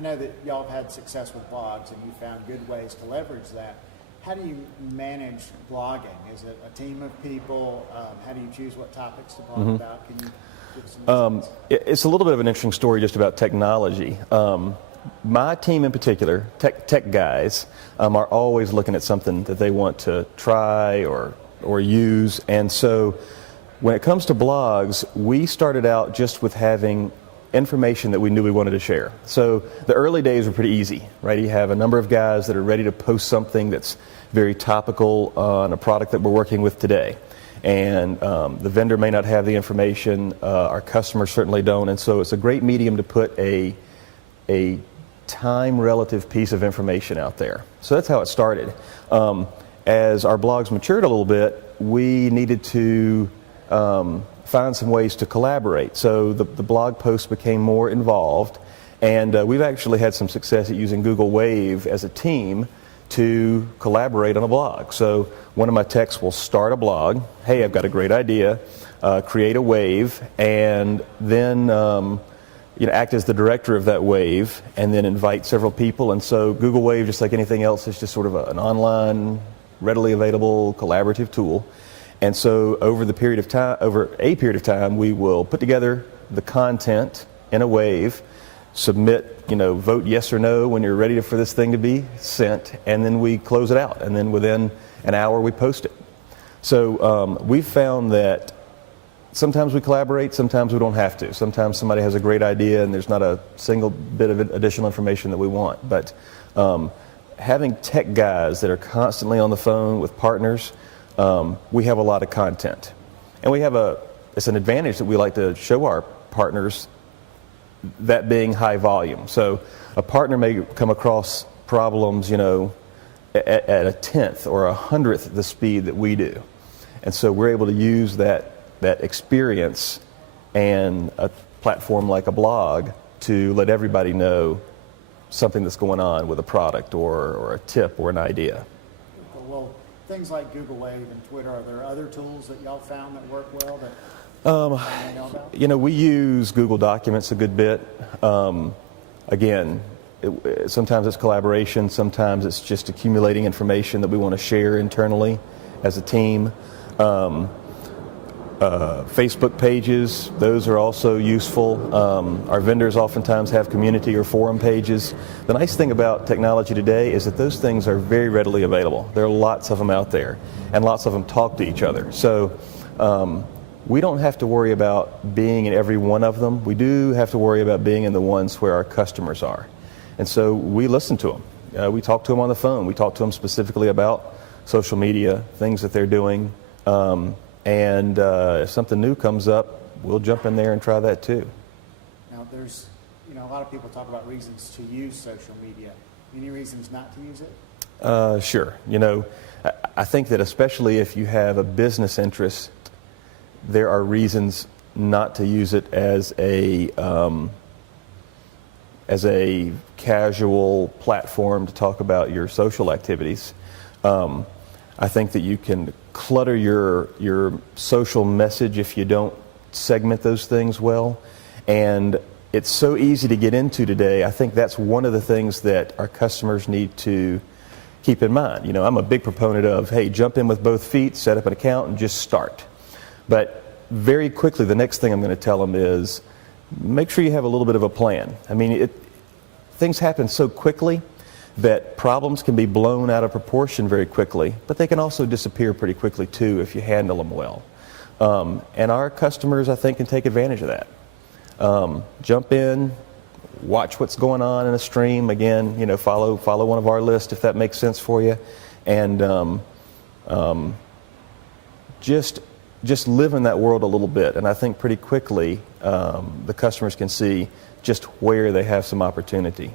I know that y'all have had success with blogs and you found good ways to leverage that. How do you manage blogging? Is it a team of people? How do you choose what topics to blog about? Can you give some insights? It's a little bit of an interesting story just about technology. My team in particular, tech guys, are always looking at something that they want to try or use. And so when it comes to blogs, we started out just with having information that we knew we wanted to share. So the early days were pretty easy, right? You have a number of guys that are ready to post something that's very topical on a product that we're working with today. And the vendor may not have the information, our customers certainly don't, and so it's a great medium to put a time-relative piece of information out there. So that's how it started. As our blogs matured a little bit, we needed to find some ways to collaborate. So the blog posts became more involved, and we've actually had some success at using Google Wave as a team to collaborate on a blog. So one of my techs will start a blog. Hey, I've got a great idea. Create a wave, and then act as the director of that wave, and then invite several people. And so Google Wave, just like anything else, is just sort of an online, readily available, collaborative tool. And so over a period of time, we will put together the content in a wave, submit, vote yes or no when you're ready for this thing to be sent, and then we close it out. And then within an hour, we post it. So we've found that sometimes we collaborate, sometimes we don't have to. Sometimes somebody has a great idea and there's not a single bit of additional information that we want. But having tech guys that are constantly on the phone with partners, we have a lot of content. And it's an advantage that we like to show our partners, that being high volume. So a partner may come across problems, at a 10th or a 100th the speed that we do. And so we're able to use that experience and a platform like a blog to let everybody know something that's going on with a product or a tip or an idea. Well, things like Google Wave and Twitter, are there other tools that y'all found that work well that you know about? We use Google Documents a good bit. Again, sometimes it's collaboration, sometimes it's just accumulating information that we want to share internally as a team. Facebook pages, those are also useful. Our vendors oftentimes have community or forum pages. The nice thing about technology today is that those things are very readily available. There are lots of them out there, and lots of them talk to each other. So we don't have to worry about being in every one of them. We do have to worry about being in the ones where our customers are. And so we listen to them. We talk to them on the phone. We talk to them specifically about social media, things that they're doing. And if something new comes up, we'll jump in there and try that too. Now, there's, a lot of people talk about reasons to use social media. Any reasons not to use it? Sure. I think that especially if you have a business interest, there are reasons not to use it as a casual platform to talk about your social activities. I think that you can clutter your social message if you don't segment those things well. And it's so easy to get into today. I think that's one of the things that our customers need to keep in mind. I'm a big proponent of, hey, jump in with both feet, set up an account, and just start. But very quickly, the next thing I'm going to tell them is make sure you have a little bit of a plan. Things happen so quickly that problems can be blown out of proportion very quickly, but they can also disappear pretty quickly too if you handle them well. And our customers, I think, can take advantage of that. Jump in, watch what's going on in a stream. Again, follow one of our lists if that makes sense for you, and just live in that world a little bit. And I think pretty quickly the customers can see just where they have some opportunity.